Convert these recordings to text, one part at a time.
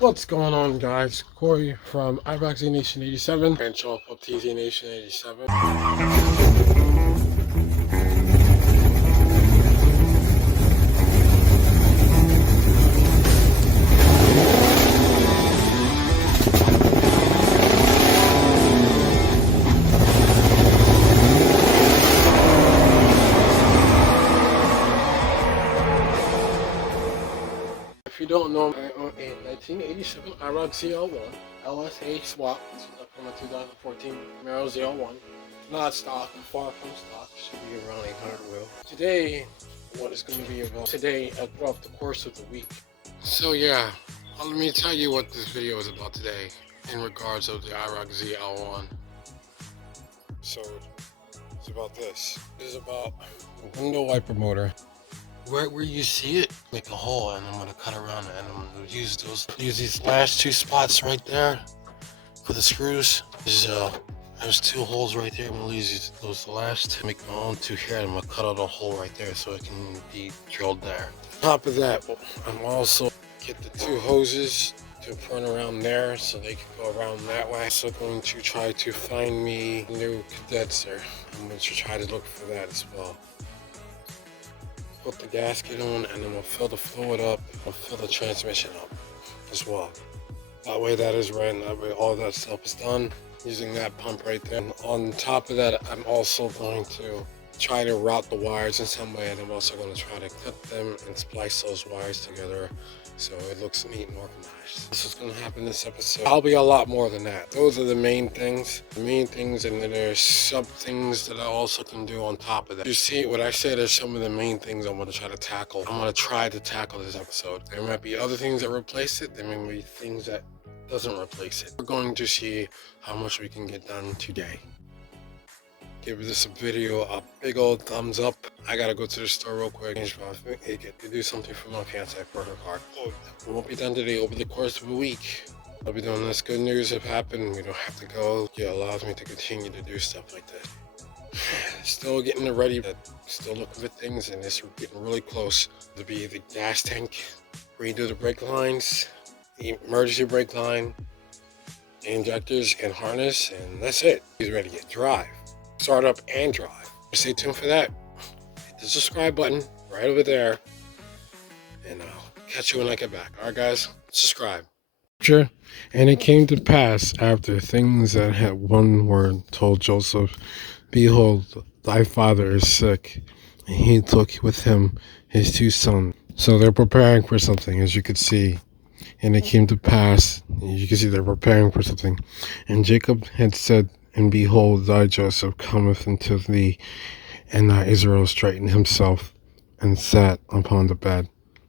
What's going on, guys? Corey from IROCZL1 87 and Sean from TZNation 87. If you don't know, I own a 1987 IROCZL1 LSA swap from a 2014 Camaro ZL1. Not stock, far from stock, should be around 800 wheel. Today, what is going to be about today throughout the course of the week. So yeah, let me tell you what this video is about today in regards of the IROCZL1. So it's about this. This is about a window wiper motor. Right where you see it, make a hole, and I'm gonna cut around it, and I'm gonna use these last two spots right there for the screws. There's two holes right there. I'm gonna use those last to make my own two here, and I'm gonna cut out a hole right there so it can be drilled there. On top of that, I'm also get the two hoses to turn around there so they can go around that way. Also going to try to find me a new condenser. I'm going to try to look for that as well. Put the gasket on, and then we'll fill the fluid up. I'll fill the transmission up as well. That way that is ran, that way all that stuff is done using that pump right there. And on top of that, I'm also going to try to route the wires in some way, and I'm also going to try to cut them and splice those wires together so it looks neat and organized. This is going to happen this episode. Probably a lot more than that. Those are the main things. And then there's sub things that I also can do on top of that. You see, what I said is some of the main things I'm going to try to tackle. I'm going to try to tackle this episode. There might be other things that replace it. There may be things that doesn't replace it. We're going to see how much we can get done today. Give this video a big old thumbs up. I gotta go to the store real quick and do something for my fiance for her car. It won't be done today. Over the course of a week, I'll be doing this. Good news have happened. We don't have to go. It allows me to continue to do stuff like this. Still getting it ready, but still looking at things, and it's getting really close to be the gas tank. Redo the brake lines, the emergency brake line, the injectors and harness, and that's it. He's ready to get drive. Start up and drive. Stay tuned for that. Hit the subscribe button right over there, and I'll catch you when I get back. All right, guys, subscribe. Sure. And it came to pass after things that had one word told Joseph, behold, thy father is sick, and he took with him his two sons. So they're preparing for something, as you could see. And it came to pass, you can see they're preparing for something. And Jacob had said, and behold, thy Joseph cometh into thee, and thy Israel straightened himself and sat upon the bed.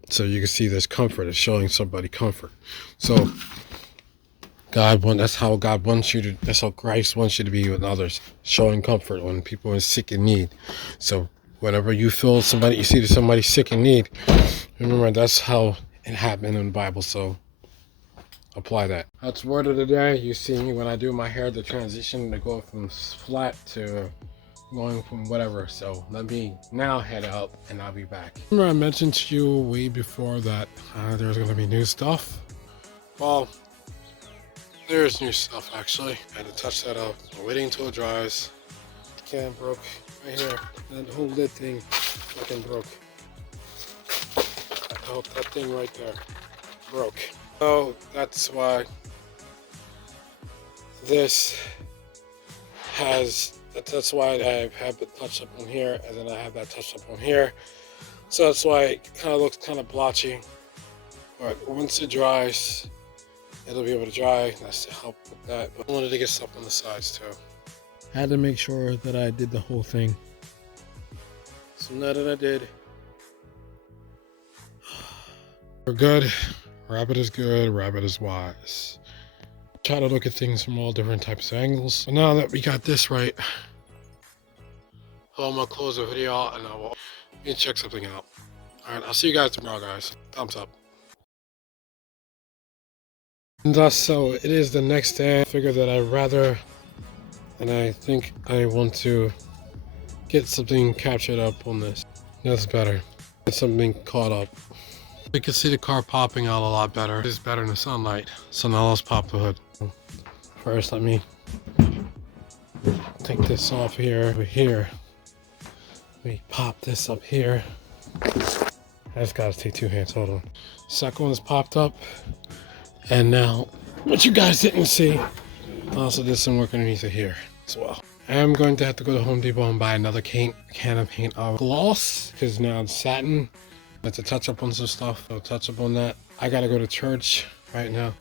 So you can see there's comfort. It's showing somebody comfort. So that's how God wants you to, that's how Christ wants you to be with others. Showing comfort when people are sick in need. So whenever you feel somebody, you see somebody sick in need, remember that's how it happened in the Bible. So apply that. That's word of the day. You see me when I do my hair, the transition to go from flat to going from whatever. So let me now head out, and I'll be back. Remember I mentioned to you way before that there's going to be new stuff? Well, there's new stuff actually. I had to touch that up. I'm waiting until it dries. Can broke right here. That whole lid thing fucking broke. That thing right there broke. So that's why that's why I have the touch up on here, and then I have that touch up on here. So that's why it kind of looks kind of blotchy. But once it dries, it'll be able to dry. That's to help with that. But I wanted to get stuff on the sides too. I had to make sure that I did the whole thing. So now that I did, we're good. Rabbit is good, rabbit is wise. Try to look at things from all different types of angles. But now that we got this right, I'm gonna close the video out, and let me check something out. Alright, I'll see you guys tomorrow, guys. Thumbs up. And thus, so it is the next day. I figure that I think I want to get something captured up on this. That's better. Get something caught up. You can see the car popping out a lot better. It's better in the sunlight. So now let's pop the hood. First, let me take this off here. Over here. Let me pop this up here. I just gotta take two hands, hold on. Second one's popped up. And now, what you guys didn't see, I also did some work underneath it here as well. I'm going to have to go to Home Depot and buy another can of paint of gloss, because now it's satin. It's a touch up on some stuff, so touch up on that. I gotta go to church right now.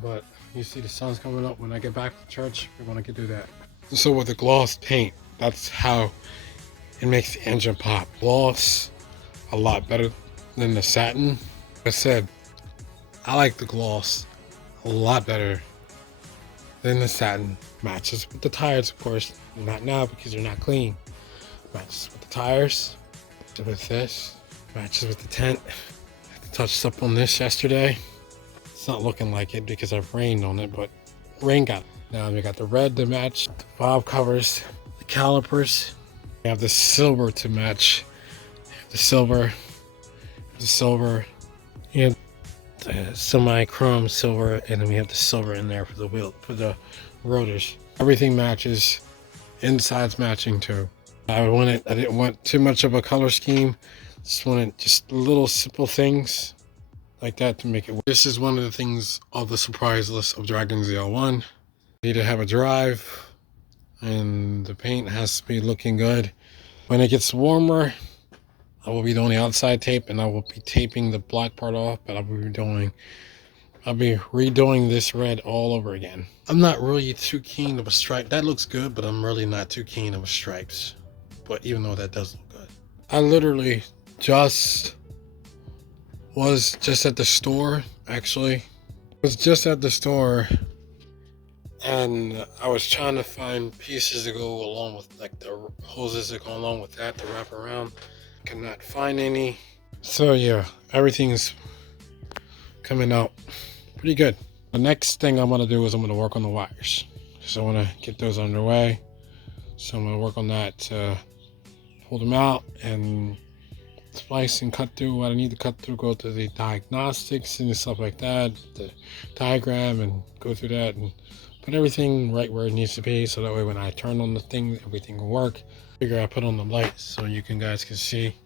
But you see the sun's coming up. When I get back to church, we're gonna do that. So with the gloss paint, that's how it makes the engine pop. Gloss, a lot better than the satin. Like I said, I like the gloss a lot better than the satin. Matches with the tires, of course. Not now because they're not clean. Matches with the tires. With this, matches with the tent. I touched up on this yesterday. It's not looking like it because I've rained on it, but rain got it. Now we got the red to match the valve covers, the calipers. We have the silver to match the silver, and the semi-chrome silver, and then we have the silver in there for the wheel, for the rotors. Everything matches. Inside's matching too. I didn't want too much of a color scheme. Just wanted just little simple things like that to make it work. This is one of the things of the surprise list of Dragon ZL1. You need to have a drive, and the paint has to be looking good. When it gets warmer, I will be doing the outside tape, and I will be taping the black part off, but I'll be redoing this red all over again. I'm not really too keen of a stripe. That looks good, but I'm really not too keen of stripes. But even though that does look good. I literally was just at the store, actually. I was just at the store, and I was trying to find pieces to go along with, like the hoses that go along with that to wrap around. Could not find any. So yeah, everything's coming out pretty good. The next thing I'm gonna do is I'm gonna work on the wires. So I wanna get those underway. So I'm gonna work on that to pull them out and splice and cut through what I need to cut through, go to the diagnostics and stuff like that, the diagram, and go through that and put everything right where it needs to be, so that way when I turn on the thing, everything will work. Figure I put on the lights so you guys can see.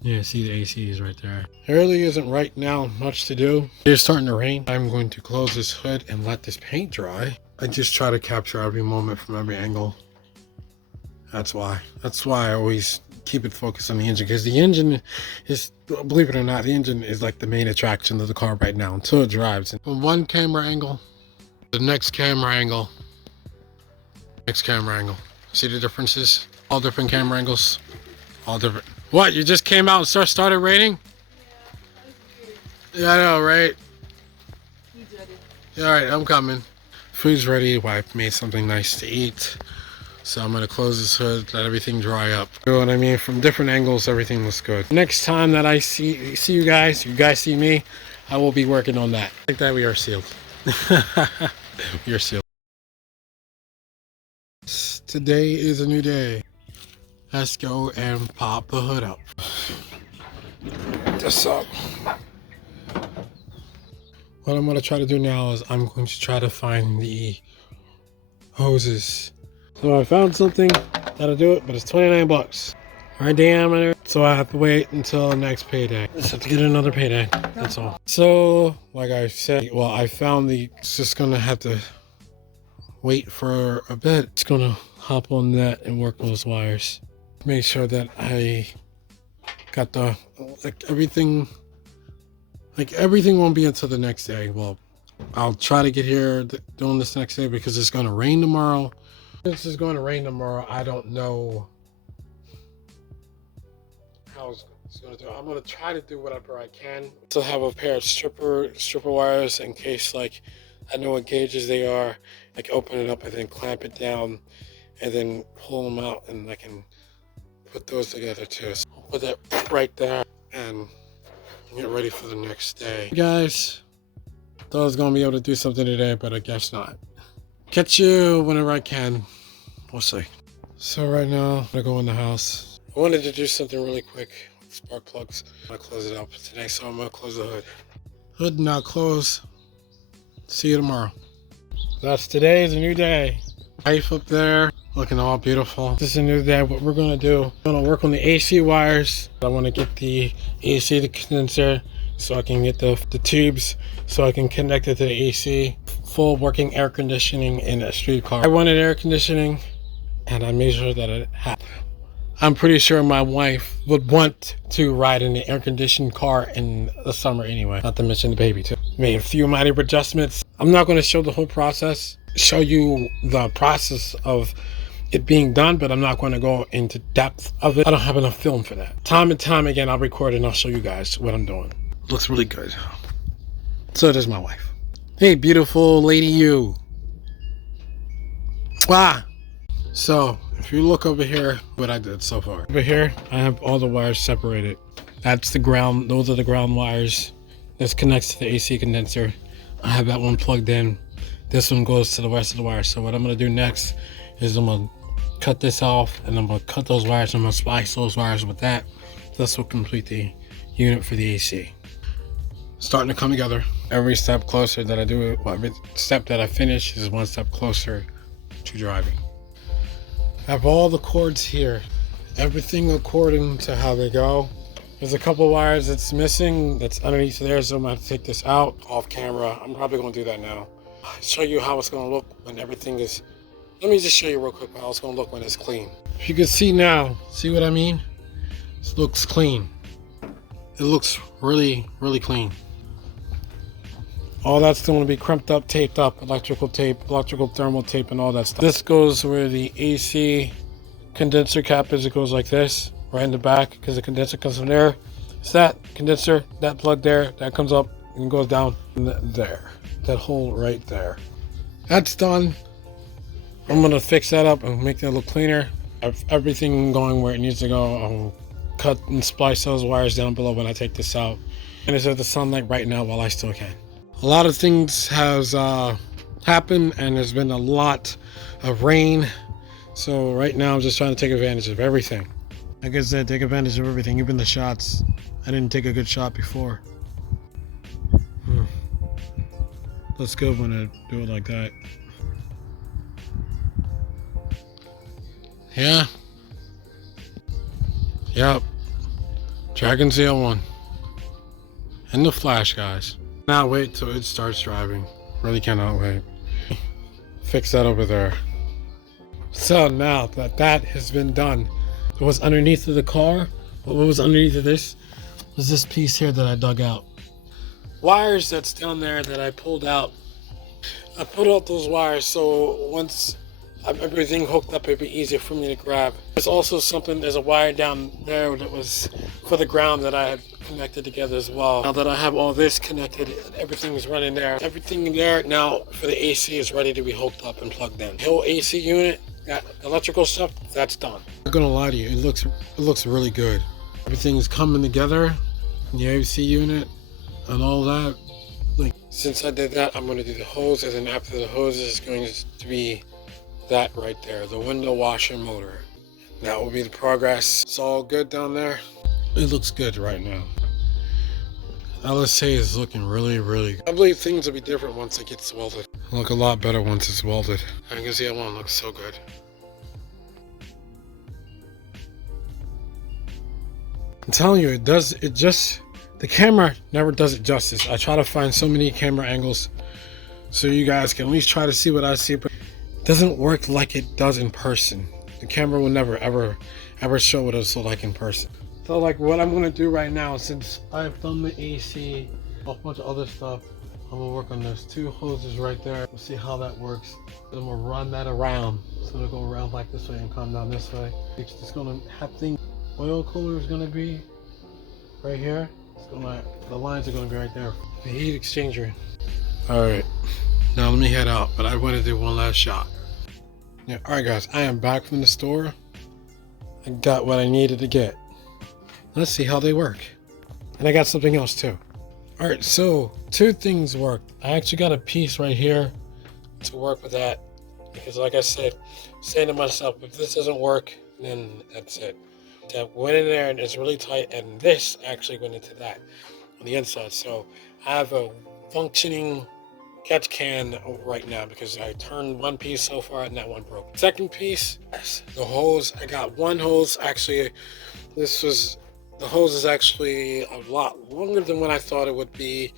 Yeah, see the AC is right there. There really isn't right now much to do. It's starting to rain. I'm going to close this hood and let this paint dry. I just try to capture every moment from every angle. That's why I always keep it focused on the engine, because the engine is, believe it or not, the engine is like the main attraction of the car right now until it drives. And from one camera angle, the next camera angle. See the differences? All different camera angles, all different. What, you just came out and started raining? Yeah, I know, right? Food's ready. Yeah, all right, I'm coming. Food's ready. Wife made something nice to eat. So I'm gonna close this hood, let everything dry up. You know what I mean? From different angles, everything looks good. Next time that I see you guys see me, I will be working on that. Like that, we are sealed. We are sealed. Today is a new day. Let's go and pop the hood up. This up. What I'm gonna try to do now is I'm going to try to find the hoses. So I found something that'll do it, but it's 29 bucks. Right diameter, so I have to wait until next payday. Just have to get another payday, that's all. So, like I said, well, I found it's just gonna have to wait for a bit. It's gonna hop on that and work those wires. Make sure that I got everything won't be until the next day. Well, I'll try to get here doing this next day because it's gonna rain tomorrow. Since it's going to rain tomorrow, I don't know how it's going to do. I'm going to try to do whatever I can. Still have a pair of stripper wires in case, like, I know what gauges they are. I can open it up and then clamp it down and then pull them out, and I can put those together too. So I'll put that right there and get ready for the next day. Hey guys, thought I was going to be able to do something today, but I guess not. Catch you whenever I can. We'll see. So right now, I'm gonna go in the house. I wanted to do something really quick spark plugs. I'm gonna close it up today, so I'm gonna close the hood. Hood now closed. See you tomorrow. That's today is a new day. Wife up there, looking all beautiful. This is a new day. What we're gonna do, I'm gonna work on the AC wires. I wanna get the AC, the condenser, so I can get the tubes, so I can connect it to the AC. Full working air conditioning in a street car. I wanted air conditioning, and I made sure that it happened. I'm pretty sure my wife would want to ride in the air-conditioned car in the summer anyway, not to mention the baby too. Made a few minor adjustments. I'm not going to show the whole process, show you the process of it being done, but I'm not going to go into depth of it. I don't have enough film for that. Time and time again, I'll record and I'll show you guys what I'm doing. Looks really good. So does my wife. Hey, beautiful lady, you. Ah. So, if you look over here, what I did so far. Over here, I have all the wires separated. That's the ground, those are the ground wires. This connects to the AC condenser. I have that one plugged in. This one goes to the rest of the wires. So what I'm gonna do next is I'm gonna cut this off and I'm gonna cut those wires. I'm gonna splice those wires with that. This will complete the unit for the AC. Starting to come together. Every step closer that I do, every step that I finish is one step closer to driving. I have all the cords here, everything according to how they go. There's a couple wires that's missing that's underneath there, so I'm gonna have to take this out off camera. I'm probably gonna do that now. I'll show you how it's gonna look when everything is, let me just show you real quick how it's gonna look when it's clean. If you can see now, see what I mean? This looks clean. It looks really, really clean. All that's going to be crimped up, taped up, electrical tape, electrical thermal tape, and all that stuff. This goes where the AC condenser cap is. It goes like this, right in the back, because the condenser comes from there. It's that condenser, that plug there, that comes up and goes down there. That hole right there. That's done. I'm going to fix that up and make that look cleaner. Have everything going where it needs to go. I'll cut and splice those wires down below when I take this out. And it's at the sunlight right now while I still can. A lot of things has happened, and there's been a lot of rain. So right now I'm just trying to take advantage of everything. Like I said, take advantage of everything, even the shots. I didn't take a good shot before. That's good when I do it like that. Yeah. Yep. IROCZL1. And the flash, guys. Now wait till it starts driving. Really cannot wait. Fix that over there. So now that that has been done, what was underneath of the car, what was underneath of this, was this piece here that I dug out. Wires that's down there that I pulled out. I pulled out those wires so once everything hooked up, it'd be easier for me to grab. There's also something, there's a wire down there that was for the ground that I had connected together as well. Now that I have all this connected, everything is running there. Everything there now for the AC is ready to be hooked up and plugged in. The whole AC unit, that electrical stuff, that's done. I'm not gonna lie to you, it looks really good. Everything's coming together, the AC unit and all that. Like, since I did that, I'm gonna do the hose, and then after the hose is going to be that right there, the window washer motor. That will be the progress. It's all good down there. It looks good right now. LSA is looking really, really good. I believe things will be different once it gets welded. It'll look a lot better once it's welded. I can see that one looks so good. I'm telling you, the camera never does it justice. I try to find so many camera angles so you guys can at least try to see what I see, but it doesn't work like it does in person. The camera will never, ever show what it's like in person. So like what I'm gonna do right now, since I've done the AC, a bunch of other stuff, I'm gonna work on those two hoses right there. We'll see how that works. Then I'm gonna run that around. So it'll go around like this way and come down this way. It's just gonna have things. Oil cooler is gonna be right here. The lines are gonna be right there. The heat exchanger. All right, now let me head out, but I want to do one last shot. Yeah, all right guys, I am back from the store. I got what I needed to get. Let's see how they work. And I got something else too. All right, so two things worked. I actually got a piece right here to work with that, because like I said, saying to myself, if this doesn't work, then that's it. that went in there and it's really tight, and this actually went into that on the inside. So I have a functioning catch can right now because I turned one piece so far and that one broke. Second piece, yes, the hose. I got one hose. Actually, the hose is actually a lot longer than what I thought it would be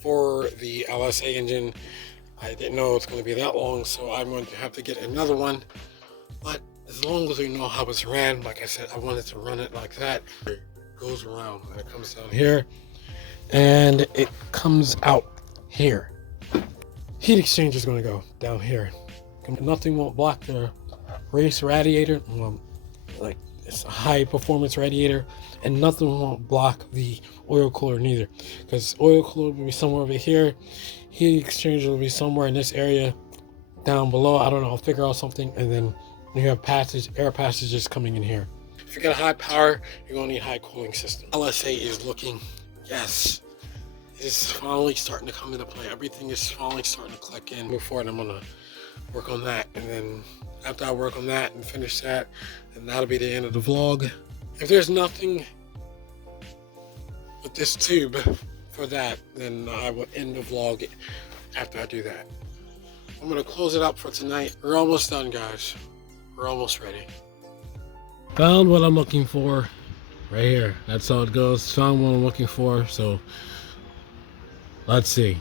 for the LSA engine. I didn't know it's going to be that long, so I'm going to have to get another one. But as long as we know how it's ran, like I said, I wanted to run it like that. It goes around and it comes down here and it comes out here. Heat exchange is going to go down here. Nothing won't block the race radiator. Well, like it's a high performance radiator, and nothing won't block the oil cooler neither, because oil cooler will be somewhere over here. Heat exchanger will be somewhere in this area down below. I don't know. I'll figure out something, and then you have air passages coming in here. If you got high power, you're going to need high cooling system. LSA is looking, yes, it's finally starting to come into play. Everything is finally starting to click in. Move forward. I'm gonna work on that, and then after I work on that and finish that, and that'll be the end of the vlog. If there's nothing with this tube for that, then I will end the vlog after I do that. I'm gonna close it up for tonight. We're almost done, guys. We're almost ready. Found what I'm looking for right here. That's how it goes. Found what I'm looking for. So let's see.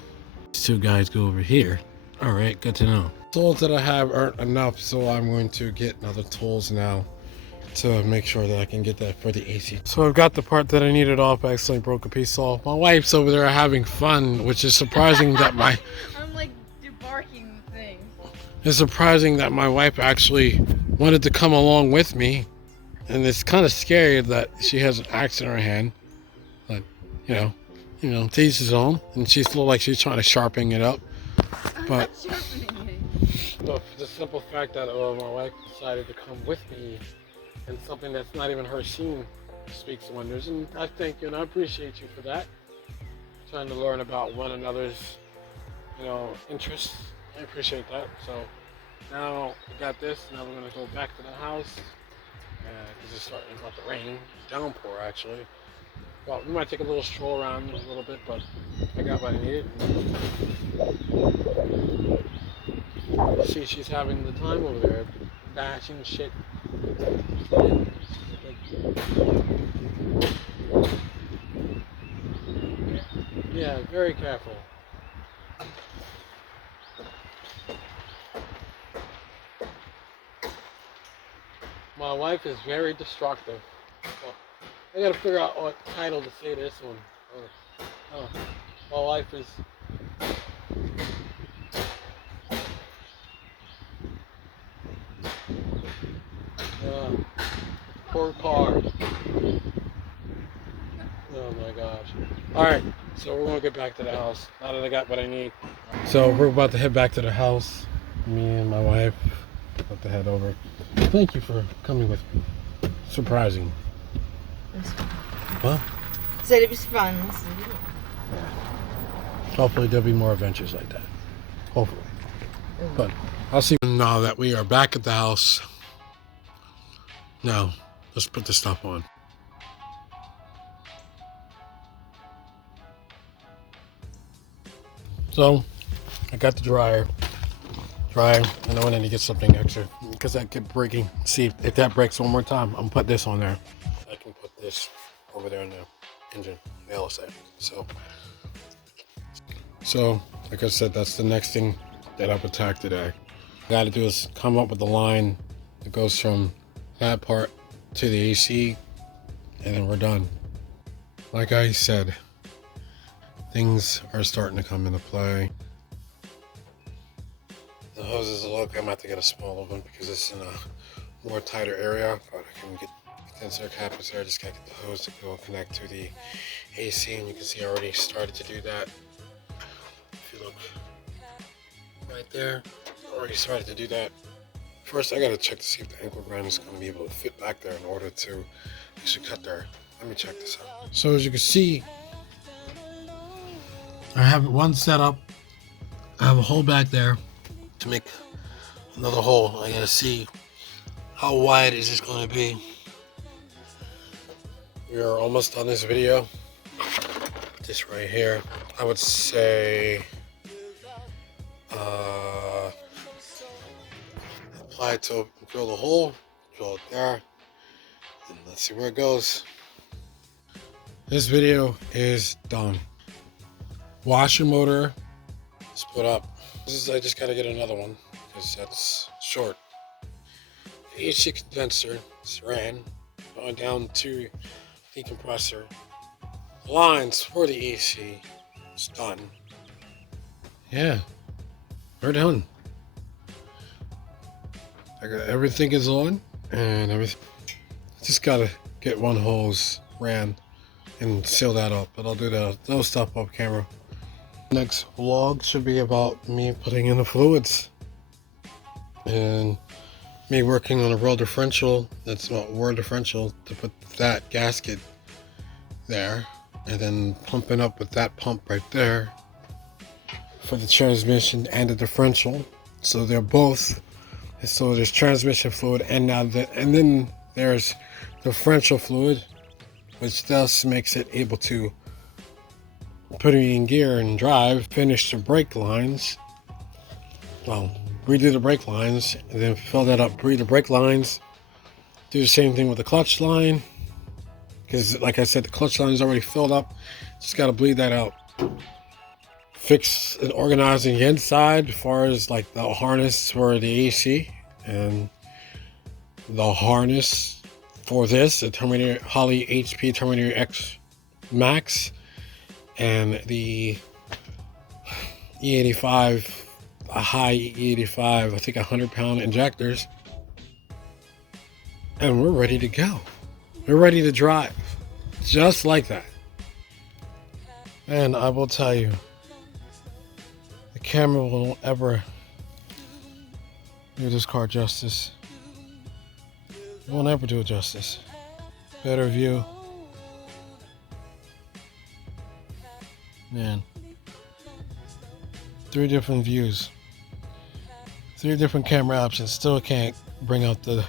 These two guys go over here. All right, good to know. Tools that I have aren't enough, so I'm going to get other tools now to make sure that I can get that for the AC. So I've got the part that I needed off. I accidentally broke a piece off. My wife's over there having fun, which is surprising that my... I'm like debarking the thing. It's surprising that my wife actually wanted to come along with me, and it's kind of scary that she has an axe in her hand. But you know, to each his own, and she's look like she's trying to sharpen it up. But the simple fact that my wife decided to come with me in something that's not even her scene speaks wonders, and I thank you and I appreciate you for that. Trying to learn about one another's, interests. I appreciate that. So now we got this. Now we're gonna go back to the house because it's starting about to rain, downpour actually. Well, we might take a little stroll around a little bit, but I got what I needed. See, she's having the time over there, bashing shit. Yeah, very careful. My wife is very destructive. Well, I gotta figure out what title to say this one. My wife is... poor car. Oh my gosh. Alright, so we're gonna get back to the house now that I got what I need. So we're about to head back to the house. Me and my wife about to head over. Thank you for coming with me. Surprising. What? Said it was fun. Hopefully there'll be more adventures like that. Hopefully. But I'll see now that we are back at the house. Now, let's put the stuff on. So, I got the dryer. And I wanted to get something extra because that kept breaking. See if that breaks one more time, I'm gonna put this on there. I can put this over there in the engine, the LSA. So, like I said, that's the next thing that I've attacked today. What I gotta do is come up with a line that goes from that part to the AC, and then we're done. Like I said, things are starting to come into play. The hoses look, I'm about to get a smaller one because it's in a more tighter area, but I can get condenser cap is there. I just gotta get the hose to go connect to the AC, and you can see I already started to do that. If you look right there, I already started to do that. First, I gotta check to see if the ankle grind is gonna be able to fit back there in order to actually cut there. Let me check this out. So as you can see, I have one set up. I have a hole back there to make another hole. I gotta see how wide is this gonna be. We are almost done this video. This right here, I would say apply it to drill the hole, drill it there, and let's see where it goes. This video is done. Washer motor is put up. I just gotta get another one because that's short. The AC condenser is ran, going down to the compressor. Lines for the AC is done. Yeah, we're done. Everything is on and everything. Just gotta get one hose ran and seal that up, but I'll do those stuff off camera. Next vlog should be about me putting in the fluids and me working on a roll differential. That's about war differential to put that gasket there, and then pumping up with that pump right there for the transmission and the differential. So they're both. So there's transmission fluid and then there's differential fluid, which thus makes it able to put it in gear and drive, finish the brake lines. Well, redo the brake lines and then fill that up, redo the brake lines. Do the same thing with the clutch line, because like I said, the clutch line is already filled up. Just got to bleed that out. Fix and organize the inside as far as like the harness for the AC and the harness for this, the Terminator Holley HP Terminator X Max, and the E85, a high E85, I think 100-pound injectors, and we're ready to go. We're ready to drive, just like that. And I will tell you, the camera won't ever do this car justice. It won't ever do it justice. Better view. Man. 3 different views. 3 different camera options. Still can't bring out the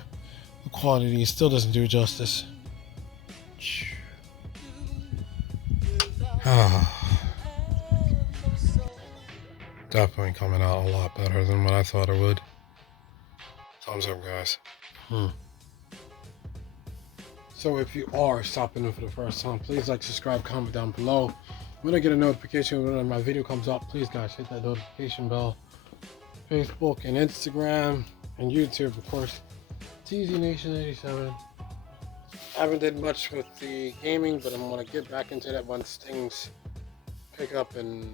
quality. Still doesn't do justice. Definitely coming out a lot better than what I thought it would. Thumbs up, guys. So if you are stopping in for the first time, please like, subscribe, comment down below. When I get a notification when my video comes out, please guys hit that notification bell. Facebook and Instagram and YouTube, of course. TZNation87. I haven't did much with the gaming, but I'm gonna get back into that once things pick up, and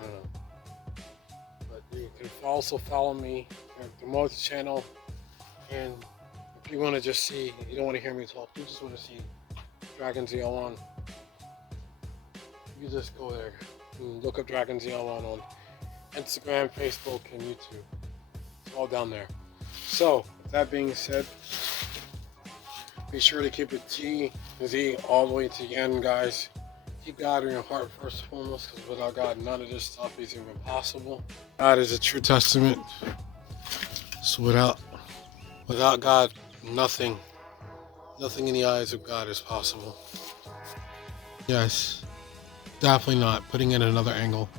I don't know. But you can also follow me at the MULTICHANNEL, and if you want to just see, you don't want to hear me talk, you just want to see DragonZL1, you just go there and look up DragonZL1 on Instagram, Facebook, and YouTube. It's all down there. So, with that being said, be sure to keep it Z all the way to the end, guys. Keep God in your heart first and foremost, because without God, none of this stuff is even possible. God is a true testament. So without God, nothing in the eyes of God is possible. Yes, definitely not putting in another angle.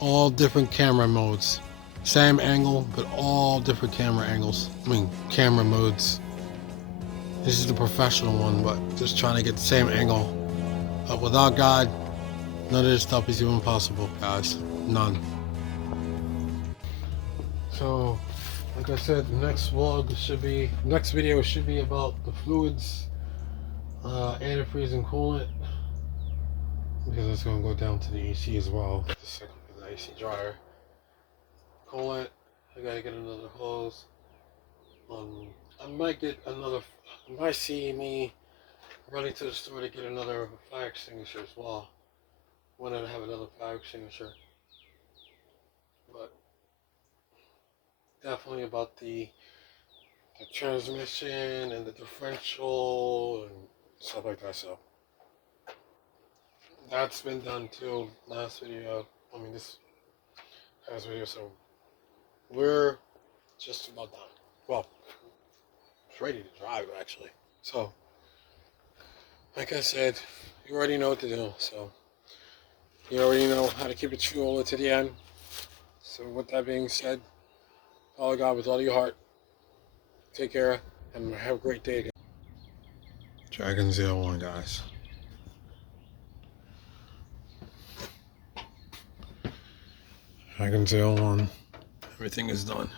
All different camera modes. Same angle, but all different camera angles. Camera modes. This is the professional one, but just trying to get the same angle. But without God, none of this stuff is even possible, guys. None. So, like I said, the next video should be about the fluids, antifreeze and coolant, because it's going to go down to the AC as well. The AC dryer. Coolant, I gotta get another hose. I might see me running to the store to get another fire extinguisher as well. Wanted to have another fire extinguisher. But definitely about the transmission and the differential and stuff like that. So that's been done too. This last video. So we're just about done. Well, it's ready to drive actually. So like I said, you already know what to do. So you already know how to keep it true all the way to the end. So with that being said, follow God with all your heart. Take care and have a great day. DragonZL1, guys. DragonZL1. Everything is done.